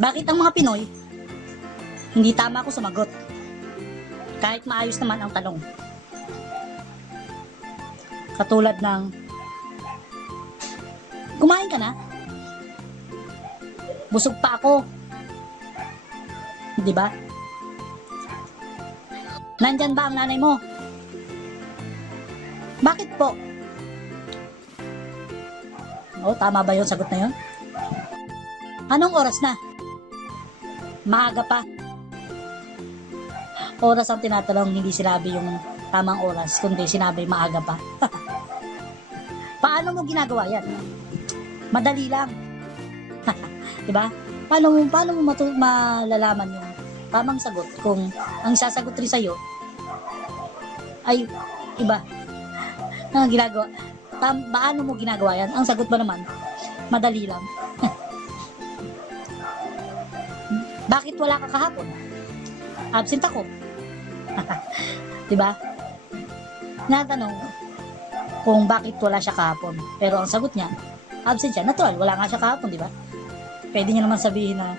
Bakit ang mga Pinoy, hindi tama ako sumagot? Kahit maayos naman ang tanong. Katulad ng, kumain ka na? Busog pa ako. Di ba? Nandyan ba ang nanay mo? Bakit po? O, tama ba yung sagot na yun? Anong oras na? Maaga pa. Oras ang tinatanong, hindi sinabi yung tamang oras, kundi sinabi maaga pa. Paano mo ginagawa yan? Madali lang. Diba? Paano mo malalaman yung tamang sagot kung ang sasagot rin sa'yo ay iba? Ang ginagawa, paano mo ginagawa yan? Ang sagot mo naman, madali lang. Bakit wala ka kahapon? Absent ako. Diba? Natanong kung bakit wala siya kahapon. Pero ang sagot niya, absent siya. Natural, wala nga siya kahapon, diba? Pwede niya naman sabihin na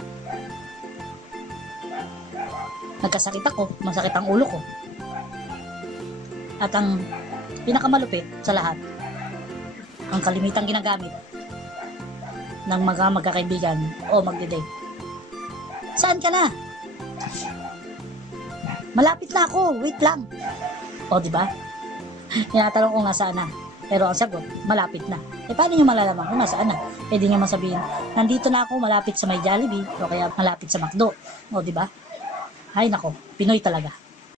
nagkasakit ako, masakit ang ulo ko. At ang pinakamalupit sa lahat, ang kalimitang ginagamit ng mga magkakaibigan o magde-date. Saan ka na? Malapit na ako, wait lang. O, di ba? Tinatanong kung nasaan na. Pero ang sagot, malapit na. E paano nyo malalaman kung nasaan na? Pwede nyo masabihin, nandito na ako, malapit sa may Jollibee, o kaya malapit sa McDo. O, di ba? Ay nako, Pinoy talaga.